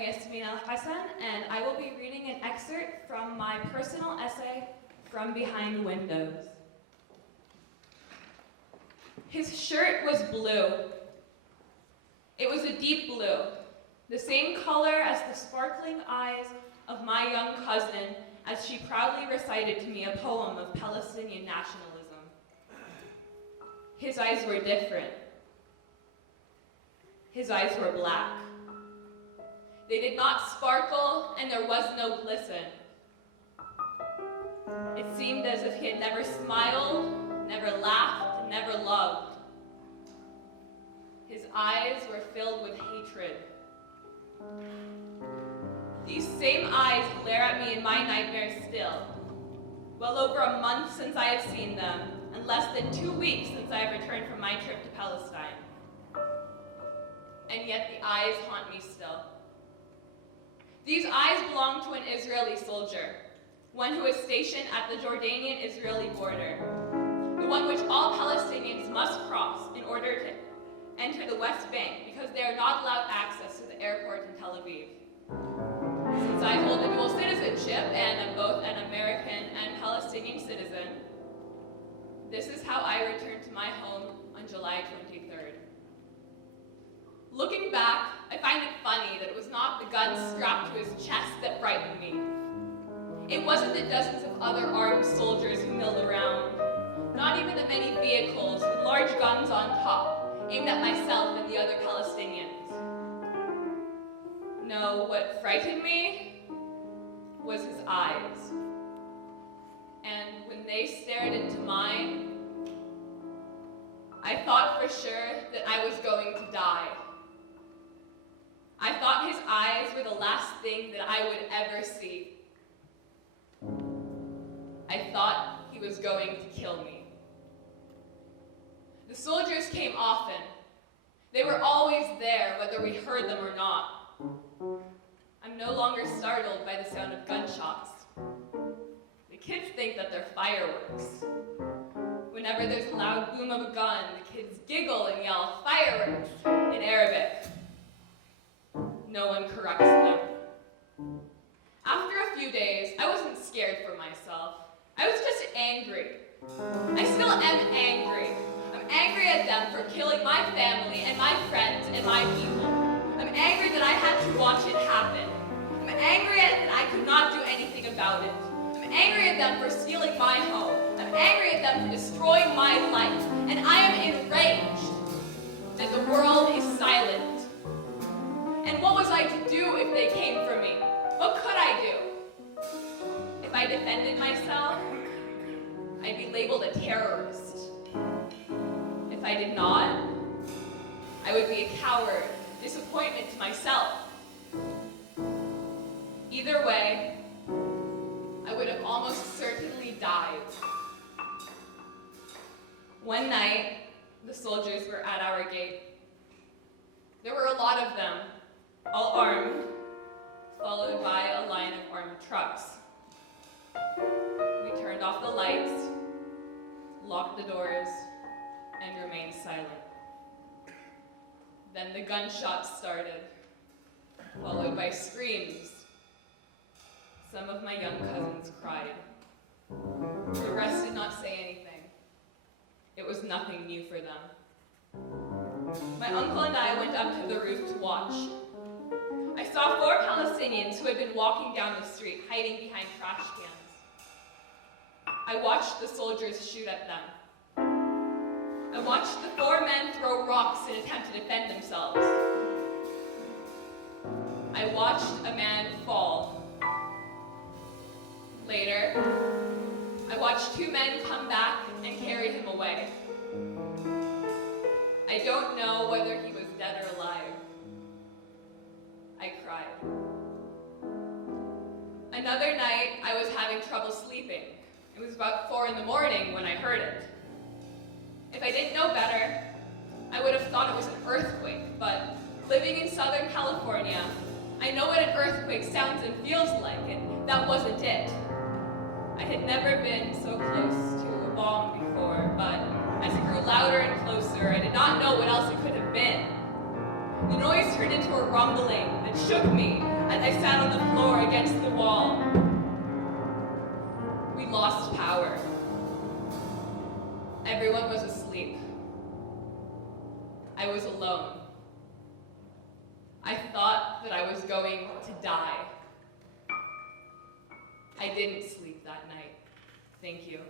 Yasmeen Hasan, and I will be reading an excerpt from my personal essay, From Behind Windows. His shirt was blue. It was a deep blue, the same color as the sparkling eyes of my young cousin as she proudly recited to me a poem of Palestinian nationalism. His eyes were different. His eyes were black. They did not sparkle, and there was no glisten. It seemed as if he had never smiled, never laughed, never loved. His eyes were filled with hatred. These same eyes glare at me in my nightmares still. Well over a month since I have seen them, and less than 2 weeks since I have returned from my trip to Palestine. And yet the eyes haunt me still. These eyes belong to an Israeli soldier, one who is stationed at the Jordanian-Israeli border, the one which all Palestinians must cross in order to enter the West Bank because they are not allowed access to the airport in Tel Aviv. Since I hold a dual citizenship and am both an American and Palestinian citizen, this is how I returned to my home on July 23rd. Looking back, I find it funny that it was not the gun strapped to his chest that frightened me. It wasn't the dozens of other armed soldiers who milled around, not even the many vehicles with large guns on top, aimed at myself and the other Palestinians. No, what frightened me was his eyes. And when they stared into mine, I thought for sure that I was going to die. I thought his eyes were the last thing that I would ever see. I thought he was going to kill me. The soldiers came often. They were always there, whether we heard them or not. I'm no longer startled by the sound of gunshots. The kids think that they're fireworks. Whenever there's a loud boom of a gun, the kids giggle and yell, "Fireworks," in Arabic. No one corrects them. After a few days, I wasn't scared for myself. I was just angry. I still am angry. I'm angry at them for killing my family and my friends and my people. I'm angry that I had to watch it happen. I'm angry at it that I could not do anything about it. I'm angry at them for stealing my home. I'm angry at them for destroying my life. And I am enraged that the world is silent. And what was I to do if they came for me? What could I do? If I defended myself, I'd be labeled a terrorist. If I did not, I would be a coward, disappointment to myself. Either way, I would have almost certainly died. One night, the soldiers were at our gate. There were a lot of them, all armed, followed by a line of armed trucks. We turned off the lights, locked the doors, and remained silent. Then the gunshots started, followed by screams. Some of my young cousins cried. The rest did not say anything. It was nothing new for them. My uncle and I went up to the roof to watch. I saw 4 Palestinians who had been walking down the street, hiding behind trash cans. I watched the soldiers shoot at them. I watched the 4 men throw rocks in an attempt to defend themselves. I watched a man fall. Later, I watched 2 men come back and carry him away. I don't know whether he was dead or alive. I cried. Another night, I was having trouble sleeping. It was about 4 in the morning when I heard it. If I didn't know better, I would have thought it was an earthquake, but living in Southern California, I know what an earthquake sounds and feels like, and that wasn't it. I had never been so close to a bomb before, but as it grew louder and closer, I did not know what else it could have been. The noise turned into a rumbling that shook me, as I sat on the floor against the wall. We lost power. Everyone was asleep. I was alone. I thought that I was going to die. I didn't sleep that night. Thank you.